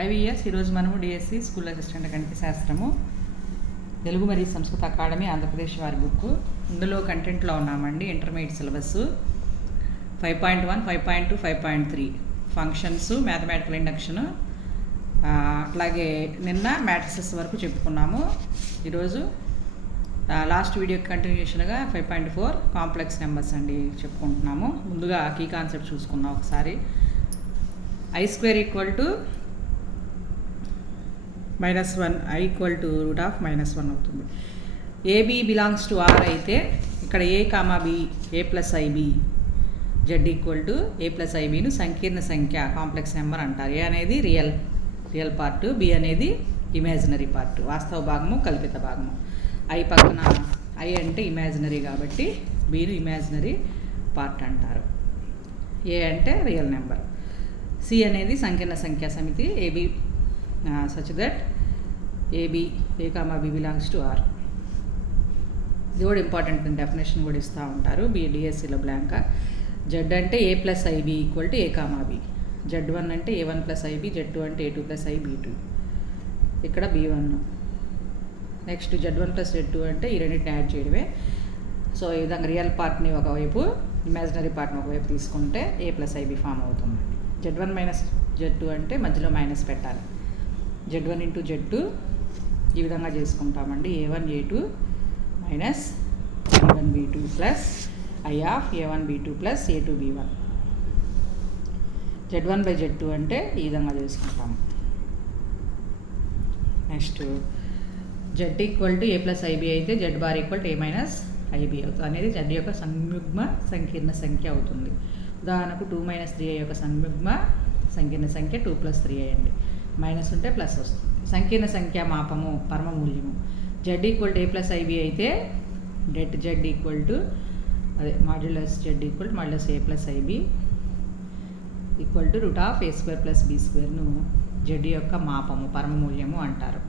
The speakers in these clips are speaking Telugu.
ఐవీఎస్ ఈరోజు మనము డిఎస్సి స్కూల్ అసిస్టెంట్ గణిత శాస్త్రము తెలుగు మరియు సంస్కృత అకాడమీ ఆంధ్రప్రదేశ్ వారి బుక్ ఇందులో కంటెంట్లో ఉన్నామండి. Intermediate syllabus 5.1, 5.2, 5.3 functions, mathematical induction, అట్లాగే నిన్న మ్యాట్రిసెస్ వరకు చెప్పుకున్నాము. ఈరోజు లాస్ట్ వీడియో కంటిన్యూషన్గా 5.4 కాంప్లెక్స్ నెంబర్స్ అండి చెప్పుకుంటున్నాము. ముందుగా కీ కాన్సెప్ట్ చూసుకున్నాం ఒకసారి. I square equal to -1, I equal to root of -1 అవుతుంది. AB belongs to R అయితే ఇక్కడ A, B, A plus IB, Z equal to A plus IBను సంకీర్ణ సంఖ్య కాంప్లెక్స్ నెంబర్ అంటారు. A అనేది రియల్ పార్ట్, B అనేది ఇమాజినరీ పార్ట్, వాస్తవ భాగము కల్పిత భాగము. I పక్కన I అంటే ఇమాజినరీ కాబట్టి Bను ఇమాజినరీ పార్ట్ అంటారు. A అంటే రియల్ నెంబర్. C అనేది సంకీర్ణ సంఖ్యా సమితి AB such that AB A, B belongs to R. ఇది కూడా ఇంపార్టెంట్ డెఫినేషన్ కూడా ఇస్తూ ఉంటారు డిఎస్సిలో బ్లాంక్. Z అంటే A plus IB equal to A, B. Z1 అంటే A1 plus IB, Z2 అంటే A2 plus IB2. ఇక్కడ B1. Next Z1 plus Z2 అంటే ఈ రెండింటిని యాడ్ చేయడమే. సో ఈ విధంగా రియల్ పార్ట్ని ఒకవైపు, ఇమాజినరీ పార్ట్ని ఒకవైపు తీసుకుంటే A plus IB ఫామ్ అవుతుంది. Z1 minus Z2 అంటే మధ్యలో మైనస్ పెట్టాలి. Z1 into Z2 ఈ విధంగా చేసుకుంటామండి. A1 A2 minus B1 B2 plus I of A1 B2 plus A2 B1. Z1 by Z2 అంటే ఈ విధంగా చేసుకుంటాము. Next Z equal to A plus IB అయితే Z bar equal to A minus IB అవుతుంది. అనేది Z యొక్క సంయుగ్మ సంకీర్ణ సంఖ్య అవుతుంది. ఉదాహరణకు 2 - 3i యొక్క సంయుగ్మ సంకీర్ణ సంఖ్య 2 + 3i అండి. మైనస్ ఉంటే ప్లస్ వస్తుంది. సంకీర్ణ సంఖ్య మాపము పరమ మూల్యము Z equal to A plus IB అయితే debt Z equal to modulus Z equal to modulus A plus IB equal to root of A square plus B స్క్వేర్ను Z యొక్క మాపము పరమ మూల్యము అంటారు.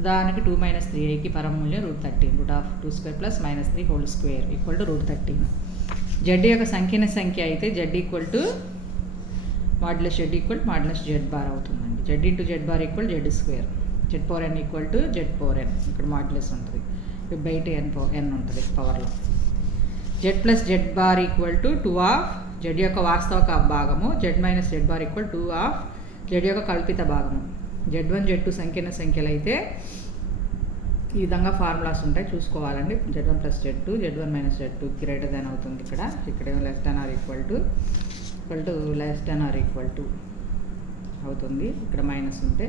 ఉదాహరణకి 2 - 3iకి పరమ మూల్యం √13, root of 2² plus -3 whole square equal to √13. Z యొక్క సంకీర్ణ సంఖ్య అయితే Z equal to modulus Z equal to modulus Z bar అవుతుందండి. Z into Z bar equal Z square, Z power n equal to Z power n. ఇక్కడ మాడ్యులస్ ఉంటుంది, బయట n ఉంటుంది పవర్లో. Z plus Z bar equal to 2 of Z యొక్క వాస్తవ భాగము, Z minus Z bar equal 2 of Z యొక్క కల్పిత భాగము. Z1 Z2 సంకీర్ణ సంఖ్యలు అయితే ఈ విధంగా ఫార్ములాస్ ఉంటాయి, చూసుకోవాలండి. Z1 plus Z2, Z1 minus Z2 greater than అవుతుంది. ఇక్కడ less than or equal to less than or equal to అవుతుంది. ఇక్కడ మైనస్ ఉంటే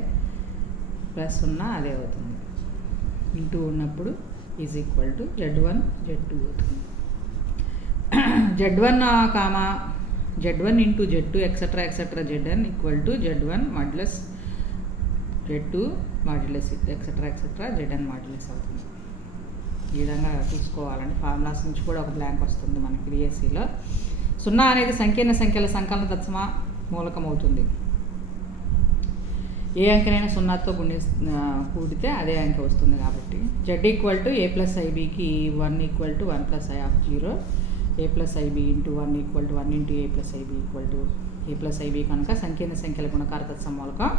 ప్లస్ ఉన్నా అదే అవుతుంది. ఇంటూ ఉన్నప్పుడు is equal to Z1 Z2 అవుతుంది. Z1 into Z2 etcetera Zn equal to Z1 modulus Z2 modulus etcetera Zn modulus అవుతుంది. ఈ విధంగా చూసుకోవాలండి. ఫార్ములాస్ నుంచి కూడా ఒక బ్లాంక్ వస్తుంది మనకి డిఎస్సిలో. 0 అనేది సంకీర్ణ సంఖ్యల సంకలన తత్సమ మూలకం అవుతుంది. ఏ అంకెనైనా 0తో కూడితే అదే అంకె వస్తుంది కాబట్టి. Z equal to A plus IBకి 1 equal to 1 plus I of 0, A plus IB into 1 equal to 1 into A plus IB equal to A plus IB కనుక సంకీర్ణ సంఖ్యల గుణకార తత్సమ మూలకం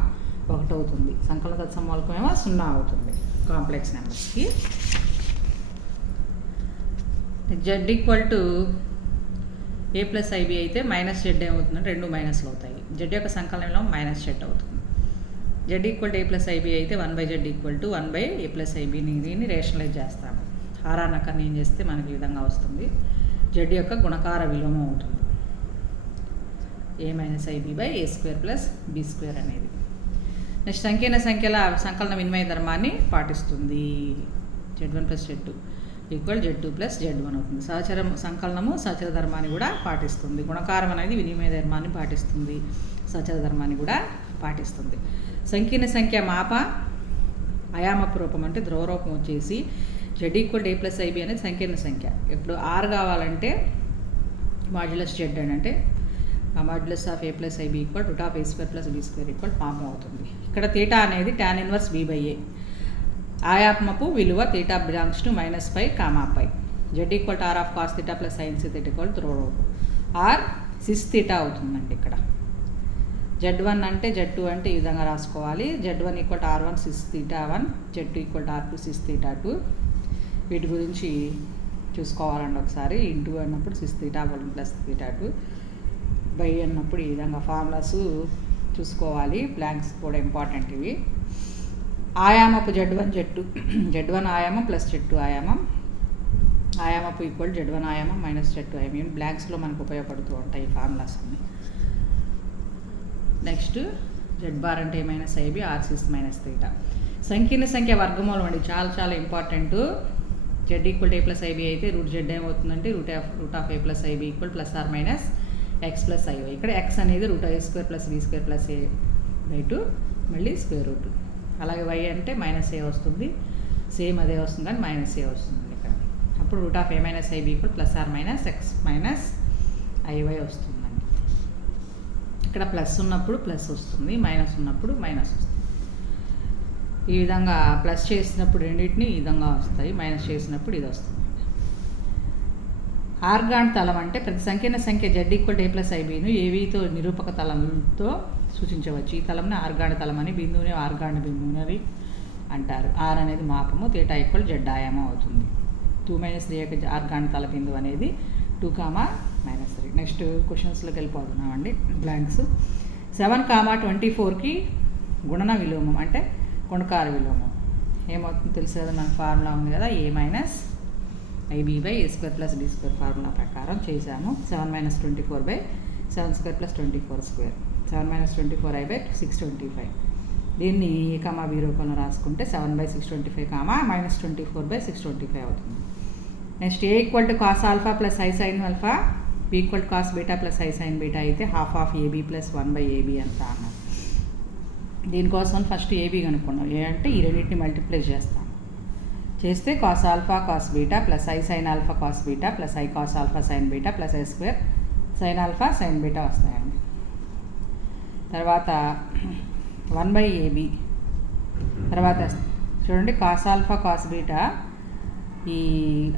1 అవుతుంది. సంకలన తత్సమ మూలకం ఏమో 0 అవుతుంది కాంప్లెక్స్ నెంబర్స్కి. Z equal to A plus IB అయితే మైనస్ Z ఏమవుతుందంటే 2 మైనస్లు అవుతాయి. Z యొక్క సంకలనంలో మైనస్ Z అవుతుంది. Z equal to A plus IB అయితే 1/Z equal to 1/A plus IBని దీన్ని రేషనలైజ్ చేస్తాము. హారానకర్ని ఏం చేస్తే మనకి ఈ విధంగా వస్తుంది. Z యొక్క గుణకార విలోమం అవుతుంది A minus IB by A square plus B square అనేది. నెక్స్ట్ సంకీర్ణ సంఖ్యల సంకలన వినిమయ ధర్మాన్ని పాటిస్తుంది. Z1 plus Z2 equal Z2 plus Z1 అవుతుంది. సంకలనము సహచర ధర్మాన్ని కూడా పాటిస్తుంది. గుణకారం అనేది వినిమయ ధర్మాన్ని పాటిస్తుంది, సహచర ధర్మాన్ని కూడా పాటిస్తుంది. సంకీర్ణ సంఖ్య మాప అయామపు రూపం అంటే ధ్రువ రూపం వచ్చేసి Z equal to A plus IB అనేది సంకీర్ణ సంఖ్య. ఇప్పుడు R కావాలంటే మాడ్యులస్ Z అంటే modulus of A plus IB equal root of A square plus B square equal form అవుతుంది. ఇక్కడ తీటా అనేది tan ఇన్వర్స్ B/A. ఆయాత్మపు విలువ theta belongs to -π, π. Z equal to R of cos theta plus sine theta equal ధ్రువ రూపం. R సిస్ తీటా అవుతుందండి. ఇక్కడ Z1 అంటే Z2 అంటే ఈ విధంగా రాసుకోవాలి. Z1 equal to R1 cis theta 1, Z2 equal to R2 cis theta 2. వీటి గురించి చూసుకోవాలండి ఒకసారి. ఇంటూ అన్నప్పుడు cis theta 1 plus theta 2, by అన్నప్పుడు ఈ విధంగా ఫార్ములాస్ చూసుకోవాలి. బ్లాంక్స్ కూడా ఇంపార్టెంట్ ఇవి. ఆయామపు Z1 Z2, Z1 ఆయామం ప్లస్ Z2 ఆయామం, ఆయామపు ఈక్వల్ Z1 ఆయామం మైనస్ Z2 ఆయామం. బ్లాంక్స్లో మనకు ఉపయోగపడుతూ ఉంటాయి ఈ ఫార్ములాస్ అన్ని. నెక్స్ట్ Z బార్ అంటే minus i b, r cis minus theta. సంకీర్ణ సంఖ్య వర్గమూలం అండి, చాలా చాలా important. Z equal to a plus i b అయితే రూట్ Z ఏమవుతుందంటే root of a plus i b equal plus are minus x plus i y. ఇక్కడ ఎక్స్ అనేది root a square plus b square plus a by 2 మళ్ళీ స్క్వేర్ రూట్. అలాగే వై అంటే మైనస్ ఏ వస్తుంది, సేమ్ అదే వస్తుంది కానీ మైనస్ ఏ వస్తుంది ఇక్కడ. అప్పుడు root of a minus i b equal plus are minus x minus i y వస్తుందండి. ఇక్కడ ప్లస్ ఉన్నప్పుడు ప్లస్ వస్తుంది, మైనస్ ఉన్నప్పుడు మైనస్ వస్తుంది. ఈ విధంగా ప్లస్ చేసినప్పుడు రెండింటిని ఈ విధంగా వస్తాయి, మైనస్ చేసినప్పుడు ఇది వస్తుంది. ఆర్గాన్ తలం అంటే ప్రతి సంకీర్ణ సంఖ్య Z equal to a plus ఐబీను ఏవీతో నిరూపక తలంతో సూచించవచ్చు. ఈ తలంని ఆర్గాన్ తలం అని, బిందువుని ఆర్గాన్ బిందువుని అంటారు. ఆర్ అనేది మాపము, తీటా ఈక్వల్ Z ఆయామం అవుతుంది. 2-3 యొక్క ఆర్గాన్ తల బిందువు అనేది 2, నెక్స్ట్ క్వశ్చన్స్లోకి వెళ్ళిపోతున్నామండి. బ్లాంక్స్. 7, 24కి గుణన విలోమం అంటే గుణకార విలోమం ఏమవుతుంది తెలుసు కదా, మనకు ఫార్ములా ఉంది కదా, a minus i b by a square plus d square formula ప్రకారం చేశాము. 7 - 24 by 7 square plus 24 square, 7 - 24 i by 625. దీన్ని ఏ కామా బి రూపంలో రాసుకుంటే 7/625 మైనస్ 24 బై 625 అవుతుంది. Next a equal to cos alpha plus i sine alpha, b equal to cos beta plus i sine beta అయితే half of a b plus 1/AB అంత అన్నారు. దీనికోసం ఫస్ట్ ఏబీ కనుక్కున్నాం. ఏ అంటే ఈ రెండింటిని మల్టిప్లై చేస్తాం. చేస్తే cos alpha cos beta plus i sine alpha cos beta plus i cos alpha sine beta plus i square sine alpha sine beta వస్తాయండి. తర్వాత 1/AB. తర్వాత చూడండి, కాస్ ఆల్ఫా కాస్ బీటా, ఈ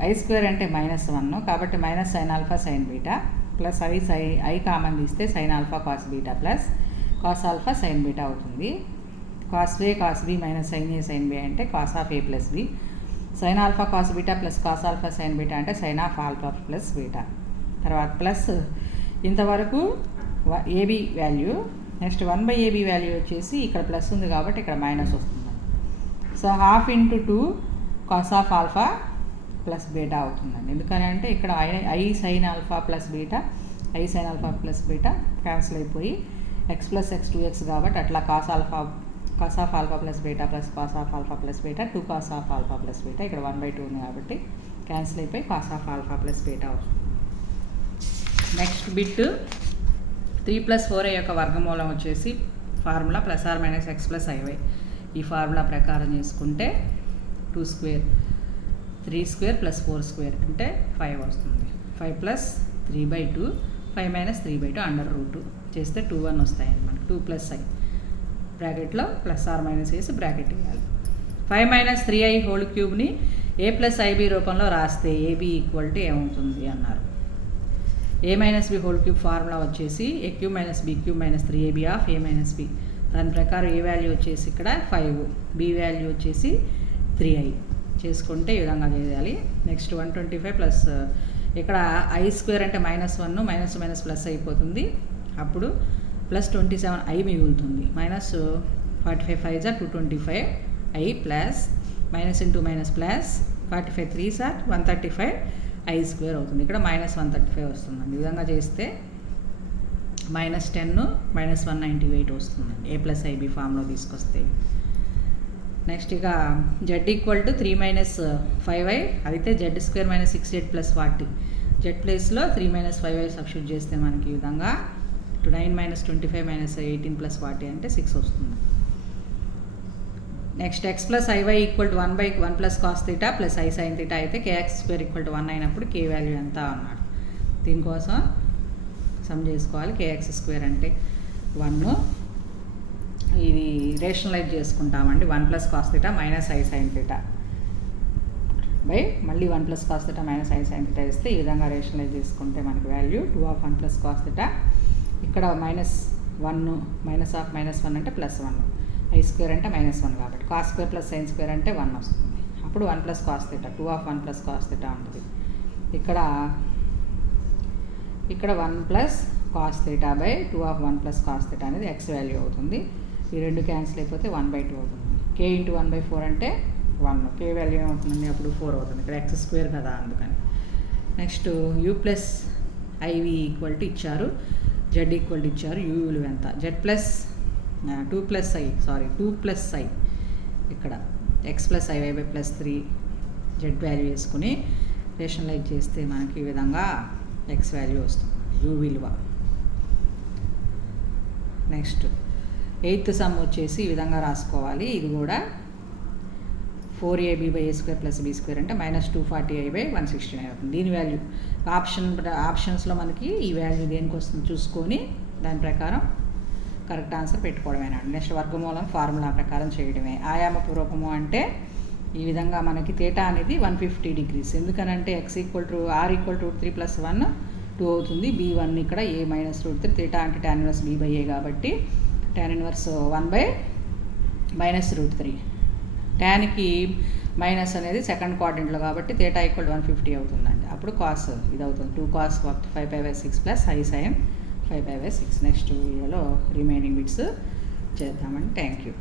ఐ స్క్వేర్ అంటే -1 కాబట్టి minus sine alpha sine beta plus i common తీస్తే sine alpha cos beta plus cos alpha sine beta అవుతుంది. Cos a cos b minus sine a sine B అంటే cos of a plus b, sine alpha cos beta plus cos alpha sine beta అంటే sine of alpha plus beta. తర్వాత ప్లస్ ఇంతవరకు a b value. Next 1/AB value వచ్చేసి ఇక్కడ ప్లస్ ఉంది కాబట్టి ఇక్కడ మైనస్ వస్తుంది. So 1/2 × 2 cos of alpha plus beta అవుతుందండి. ఎందుకని అంటే ఇక్కడ i sine alpha plus beta, i sine alpha plus beta cancel అయిపోయి x ప్లస్ x 2x కాబట్టి అట్లా cos of alpha plus beta plus cos of alpha plus beta 2 cos of alpha plus beta ఇక్కడ 1/2 ఉంది కాబట్టి క్యాన్సిల్ అయిపోయి cos of alpha plus beta వస్తుంది. నెక్స్ట్ బిట్ 3 + 4i యొక్క వర్గమూలం వచ్చేసి formula plus are minus x plus i y. ఈ ఫార్ములా ప్రకారం చేసుకుంటే 2 స్క్వేర్ 3 స్క్వేర్ ప్లస్ 4 స్క్వేర్ అంటే 5 వస్తుంది. 5 + 3/2 5 - 3/2 అండర్ రూట్ చేస్తే 2 వస్తాయండి మనకు. 2 + i బ్రాకెట్లో ప్లస్ ఆర్ మైనస్ వేసి బ్రాకెట్ వేయాలి. 5 - 3i హోల్ క్యూబ్ని ఏ ప్లస్ ఐబీ రూపంలో రాస్తే ఏబీ ఈక్వల్ టు ఏమవుతుంది అన్నారు. A minus b whole cube formula వచ్చేసి a cube minus b cube minus 3ab of a minus b. దాని ప్రకారం ఏ వాల్యూ వచ్చేసి ఇక్కడ 5, బి వాల్యూ వచ్చేసి 3i చేసుకుంటే ఈ విధంగా చేయాలి. నెక్స్ట్ 125 ప్లస్ ఇక్కడ ఐ స్క్వేర్ అంటే -1 మైనస్ మైనస్ ప్లస్ అయిపోతుంది. అప్పుడు ప్లస్ 27i మిగులుతుంది. Minus 45 5 = 225 i plus minus into minus plus 45 3 = 135 I square అవుతుంది. ఇక్కడ -135 వస్తుందండి. ఈ విధంగా చేస్తే -10 -198 వస్తుందండి ఏ ప్లస్ ఐబీ ఫామ్లో తీసుకొస్తే. నెక్స్ట్ ఇక Z ఈక్వల్ టు 3 - 5i అయితే Z² - 6z + 40. Z ప్లేస్లో 3 - 5i సబ్స్టిట్యూట్ చేస్తే మనకి ఈ విధంగా 9 - 25 - 18 + 40 అంటే 6 వస్తుంది. Next x + iy equal to 1/1 + cos θ + i sin θ అయితే kx² = 1 అయినప్పుడు k వాల్యూ ఎంత అన్నాడు. దీనికోసం సమ్ చేసుకోవాలి. kx² అంటే 1, ఇది రేషనలైజ్ చేసుకుంటామండి. 1 + cos θ - i sin θ బై మళ్ళీ 1 + cos θ - i sin θ ఇస్తే ఈ విధంగా రేషనలైజ్ చేసుకుంటే మనకి వాల్యూ 2 of 1 + cos θ. ఇక్కడ 1 మైనస్ ఆఫ్ -1 అంటే +1, i స్క్వేర్ అంటే -1 కాబట్టి cos square plus sin square అంటే 1 వస్తుంది. అప్పుడు 1 + cos θ 2 ఆఫ్ 1 + cos θ ఉంటుంది. ఇక్కడ 1 + cos θ బై 2 ఆఫ్ 1 + cos θ అనేది x వాల్యూ అవుతుంది. ఈ రెండు క్యాన్సిల్ అయిపోతే 1/2 అవుతుంది. k × 1/4 అంటే 1, k వాల్యూ ఏమవుతుంది అప్పుడు 4 అవుతుంది. ఇక్కడ x స్క్వేర్ కదా అందుకని. Next u + iv equal to ఇచ్చారు, z ఈక్వల్ టు ఇచ్చారు, u విలువ ఎంత, z ప్లస్ 2 + i ఇక్కడ x + iy +3 z వాల్యూ వేసుకుని రేషనలైజ్ చేస్తే మనకి ఈ విధంగా x వాల్యూ వస్తుంది, u విలువ. నెక్స్ట్ 8th సమ్ వచ్చేసి ఈ విధంగా రాసుకోవాలి. ఇది కూడా 4ab/a² + b² అంటే -240i/169 అవుతుంది. దీని వాల్యూ ఆప్షన్స్లో మనకి ఈ వాల్యూ దేనికి వస్తుంది చూసుకొని దాని ప్రకారం కరెక్ట్ ఆన్సర్ పెట్టుకోవడమేనండి. నెక్స్ట్ వర్గమూలం ఫార్ములా ప్రకారం చేయడమే. ఆయామపూర్వకము అంటే ఈ విధంగా మనకి θ అనేది 150 degrees. ఎందుకనంటే r √3 + 1 2 అవుతుంది. b1 ఇక్కడ a - √3, θ అంటే tan 1 b/a కాబట్టి tan 1 1 -√3. ట్యాన్కి మైనస్ అనేది సెకండ్ క్వాడ్రంట్లో కాబట్టి θ = 150 అవుతుందండి. అప్పుడు కాస్ ఇది అవుతుంది 2 cos 5/6 + i sin 5/6. నెక్స్ట్ వీడియోలో రిమైనింగ్ బిట్స్ చేద్దామండి. Thank you.